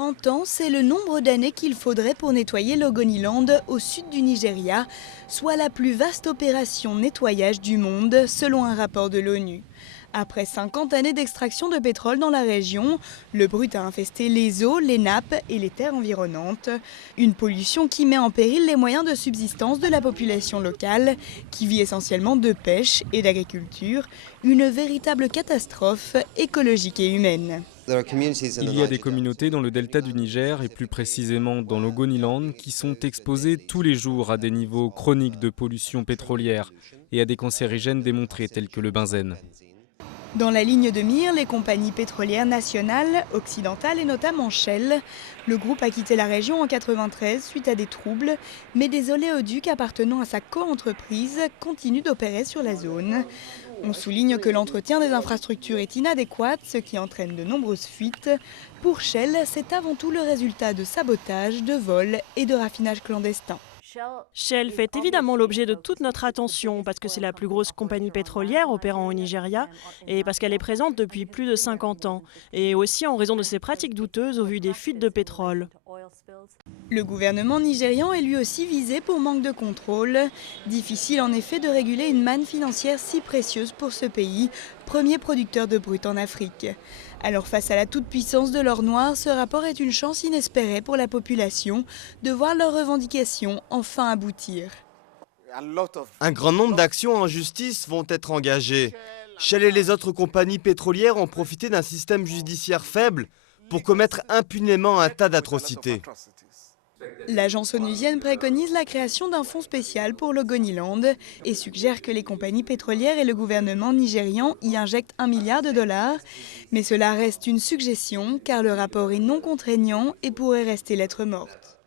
30 ans, c'est le nombre d'années qu'il faudrait pour nettoyer l'Ogoniland au sud du Nigeria, soit la plus vaste opération nettoyage du monde, selon un rapport de l'ONU. Après 50 années d'extraction de pétrole dans la région, le brut a infesté les eaux, les nappes et les terres environnantes. Une pollution qui met en péril les moyens de subsistance de la population locale, qui vit essentiellement de pêche et d'agriculture. Une véritable catastrophe écologique et humaine. Il y a des communautés dans le delta du Niger et plus précisément dans l'Ogoniland qui sont exposées tous les jours à des niveaux chroniques de pollution pétrolière et à des cancérigènes démontrés tels que le benzène. Dans la ligne de mire, les compagnies pétrolières nationales, occidentales et notamment Shell. Le groupe a quitté la région en 1993 suite à des troubles, mais des oléoducs appartenant à sa co-entreprise continuent d'opérer sur la zone. On souligne que l'entretien des infrastructures est inadéquat, ce qui entraîne de nombreuses fuites. Pour Shell, c'est avant tout le résultat de sabotages, de vols et de raffinage clandestin. Shell fait évidemment l'objet de toute notre attention parce que c'est la plus grosse compagnie pétrolière opérant au Nigeria et parce qu'elle est présente depuis plus de 50 ans et aussi en raison de ses pratiques douteuses au vu des fuites de pétrole. Le gouvernement nigérian est lui aussi visé pour manque de contrôle. Difficile en effet de réguler une manne financière si précieuse pour ce pays, premier producteur de brut en Afrique. Alors face à la toute-puissance de l'or noir, ce rapport est une chance inespérée pour la population de voir leurs revendications enfin aboutir. Un grand nombre d'actions en justice vont être engagées. Shell et les autres compagnies pétrolières ont profité d'un système judiciaire faible pour commettre impunément un tas d'atrocités. L'agence onusienne préconise la création d'un fonds spécial pour l'Ogoniland et suggère que les compagnies pétrolières et le gouvernement nigérian y injectent $1 milliard. Mais cela reste une suggestion car le rapport est non contraignant et pourrait rester lettre morte.